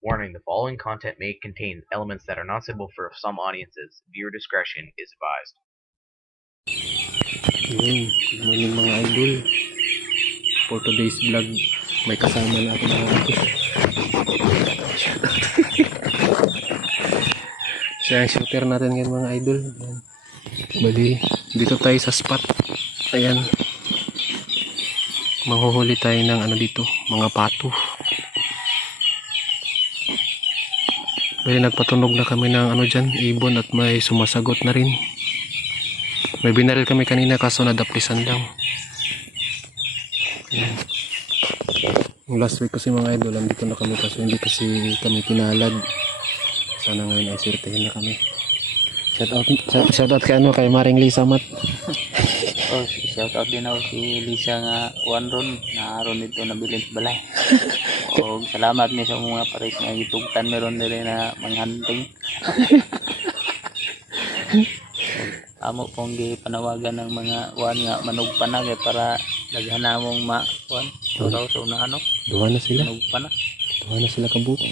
Warning: the following content may contain elements that are not suitable for some audiences. Viewer discretion is advised. Yun, good morning mga idol. For today's vlog, may kasama na ako mga idol. Siya ang shooter natin ngayon mga idol. Bali, dito tayo sa spot. Ayan. Manghuhuli tayo ng ano dito, mga pato. Bali, nagpatunog na kami ng ano dyan, ibon, at may sumasagot na rin. May binaril kami kanina kaso nadaplisan lang. Ayan. Yung last week kasi mga idol, andito na kami kaso hindi kasi kami pinalad. Sana ngayon ay sirtehin na kami. Shout out kay ano, kay Maring Lisa Mat. Oh, shout out din ako si Lisa nga ron na aron dito nabilin sa balay. O salamat mi sa mga pares nga gitugtan meron diri na manghunting. Amo pong gipanawagan ng mga nga manugpanag para daghan namong turaw sa una ano. Duha na sila. Manugpana. Duha na sila kabuk.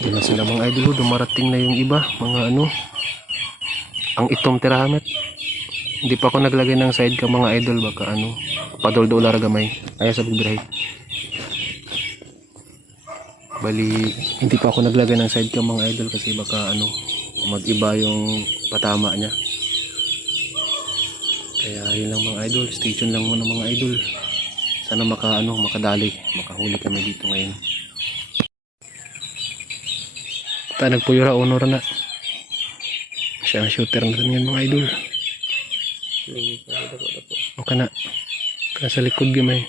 Duha na sila mga idol. Dumarating na yung iba. Mga ano. Ang itom tirahamet. Hindi pa ako naglagay ng side ka mga idol. Baka ano. Padol-dolar gamay. Ayaw sa bigbiray. Bali. Hindi pa ako naglagay ng side ka mga idol. Kasi baka ano. Mag-iba yung patama niya. Kaya yun lang mga idol. Stay tuned lang muna mga idol. Sana makadali. Makahuli kami dito ngayon. Ta nagpuyura honor na. Siya ang shooter na rin yan mga idol. O ka na. Ka sa likod gamay.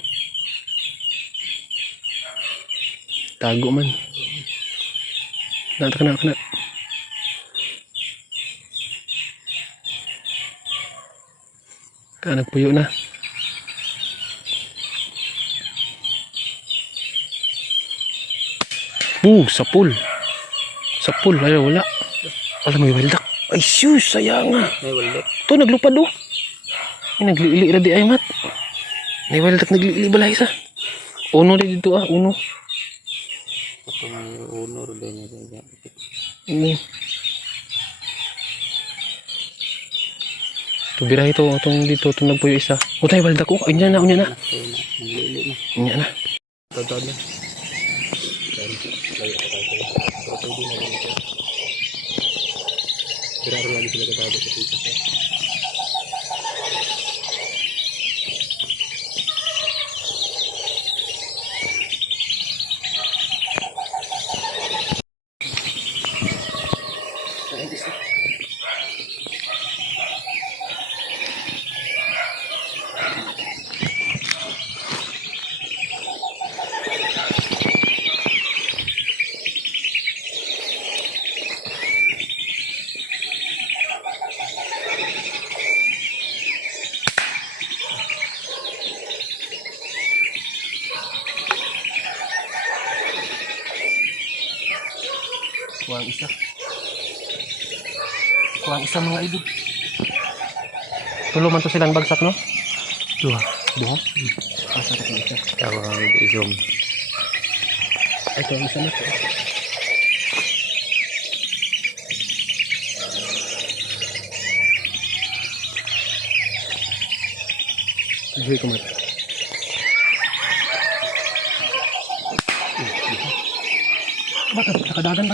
Tago man. Ka na. Nagpuyo na. Sapul. Sapul. Ay, wala. Wala, may waldak. Ay, sus. Sayang nga. May waldak. Ito, naglupad o. Ay, naglili na di ay mat. May waldak naglili balay sa. Uno na dito uno. Itong honor din niya. Uno. Tubirahe ito, itong dito, itong nagpuyo isa. O tayo, balda ko. Ay, na. Naglili na. Inya na. Totoo na. Biraro lagi sila katado sa pita. Kuha ang isa mga idol. Tulo man to silang bagsak no? Duha. Asa ka isa? Tawag isong. Ito ang isa na to. Buhay ko mat. Bakit? Nakadagan.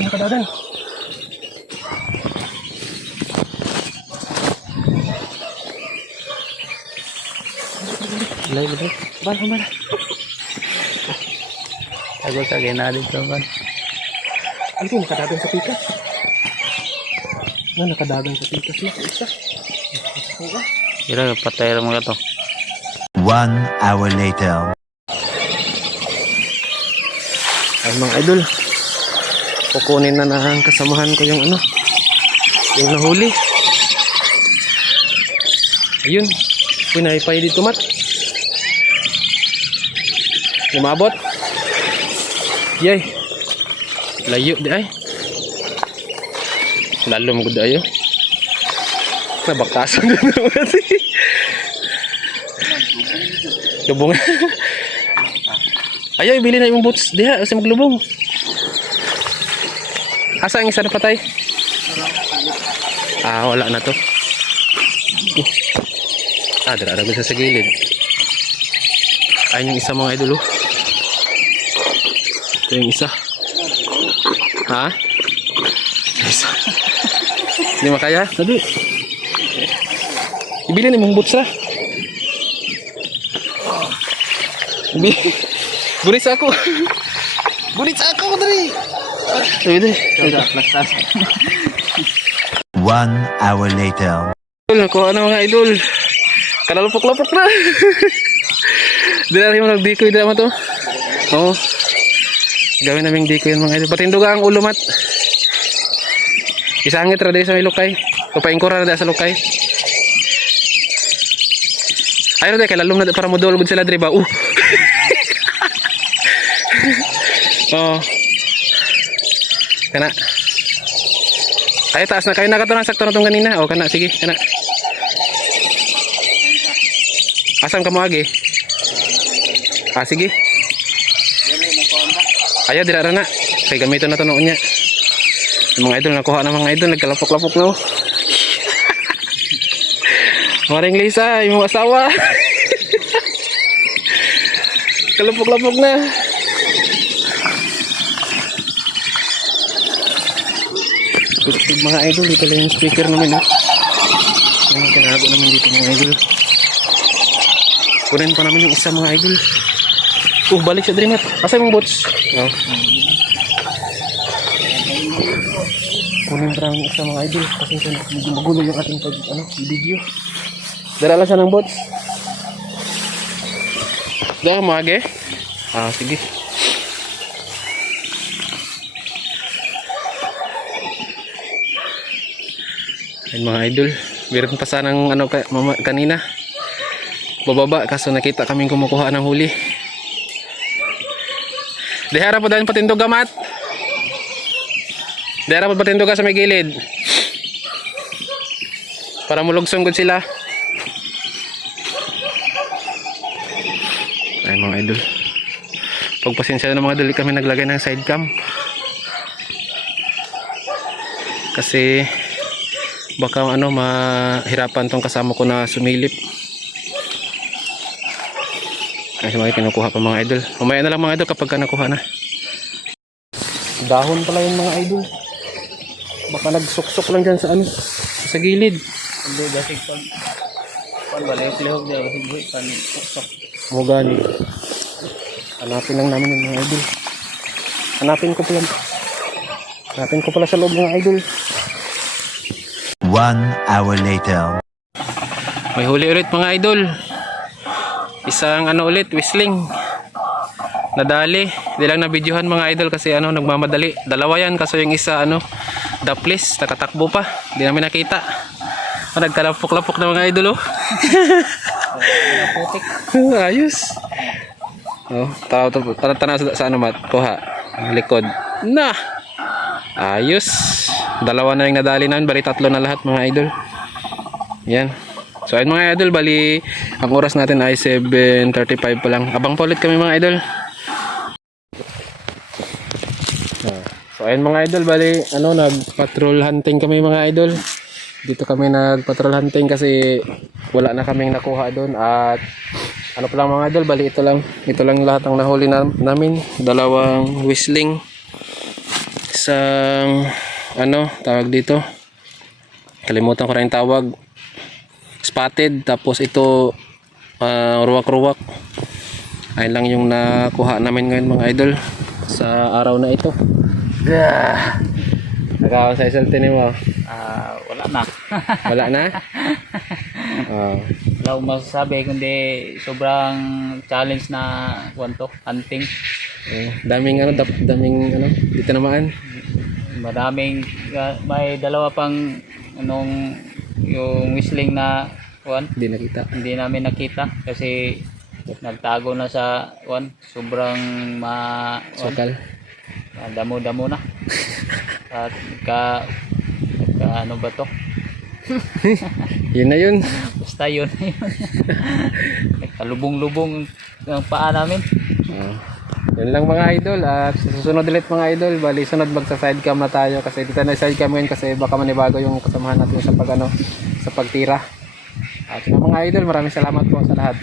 Lay ba? Bala. Ako sa gina dito man. Ano ito? Nakadagan sa pikas. Nakadagan sa pikas na. Isa. Kira patay ra mga to. 1 hour later. Ay mga idol. Kukunin na ng kasamahan ko yung yung nahuli. Ayun. Pinaypay dito mat. Lumabot. Yay. Layo di ay. Lalo mo gud ayo. Nabakasan na naman. Lubong. Ayaw, ibili na yung boots diha kasi maglubong. Asa ang isa na patay? Ah, wala na to. Dara sa gilid. Ayun yung isa mga idol. Ito yung isa. Ha? Isa. Hindi makaya? Dali. Ibili ni mong boots na. Bulis ako. Bulis ako, dali. Ayun eh. 1 hour later. Nakuha na mga idol. Kanalupok-lupok na. Dili mo nag-decoy dama to. Oo. Gawin naming decoy yung mga idol. Patinduga ang ulo, mat. Isangit ra sa may lukay. Papaingkura ra sa lukay. Ayun na kay lalom na para modol gud sila diri ba. Oh. Kana. Ay taas na kayo nakatunang sakto na tong kanina. O kana sige, kana. Asam ka mo agi? Sige. Ayaw dira ra na. Kay gamiton na to noon niya. Yung mga idol nakuha na mga idol nagkalapok-lapok na. Maring Lisa, yung mga asawa. Kalapok-lapok na. Mga idol, dito lang yung speaker namin. Yung tinago namin dito mga idol. Kunin pa namin yung isa mga idol. Balik siya Dreamat. Asa yung bots? Kunin pa namin yung isa mga idol. Kasi medyo magulo yung ating video. Dala lang siya ng bots. Dala ka maage? Sige. Ayun mga idol. Meron pa sanang kanina. Bababa kaso nakita kaming kumukuha ng huli. Dihara po dahil patindog gamat. Dihara po patindog sa may gilid. Para mulugsong gud sila. Ay mga idol. Pagpasensya na mga idol, kami naglagay ng side cam. Kasi baka mahirapan tong kasama ko na sumilip. Kasi mga kinukuha pa mga idol. Umaya na lang mga idol kapag ka nakuha na. Dahon pala yung mga idol. Baka nagsuksok lang dyan sa gilid. Hindi gasig pag balay-lihog dia gasig buhi pan suksok. Mugani. Hanapin lang namin yung mga idol. Hanapin ko pala sa loob mga idol. 1 hour later. May huli ulit mga idol. Isang ulit, whistling. Nadali. Di lang na videohan mga idol kasi nagmamadali. Dalawa yan kaso yung isa daplis, nakatakbo pa. Di namin nakita. Nagkalapok-lapok na mga idol Ayos. Tanaw sa mat. Kuha. Likod. Ayos. Dalawa na yung nadali namin. Bali 3 na lahat mga idol. Yan. So ayun mga idol, bali ang oras natin ay 7:35 pa lang. Abang pa ulit kami mga idol. So ayun mga idol, bali nag-patrol hunting kami mga idol. Dito kami nag-patrol hunting kasi wala na kaming nakuha doon at pa lang mga idol, bali ito lang lahat ang nahuli namin. 2 whistling. Isang tawag dito. Kalimutan ko na yung tawag. Spotted, tapos ito ruwak-ruwak. Ayun lang yung nakuha namin ngayon mga idol sa araw na ito. Nakawan sa isalti mo. Wala na. Wala na? Wala akong masasabi kundi sobrang challenge na hunting. Daming dito naman. Madaming may 2 pang yung whistling na hindi namin nakita kasi nagtago na sa sobrang sukal. Damo-damo na. At ba to? Yun na yun. Basta yun. Nagkalubong-lubong ang paa namin. Yun lang mga idol. At susunod ulit mga idol. Bali sunod magsa sidecam na tayo. Kasi dito na sidecam ngayon kasi baka manibago yung kasamahan natin sa pag sa pagtira. At yun mga idol, maraming salamat po sa lahat.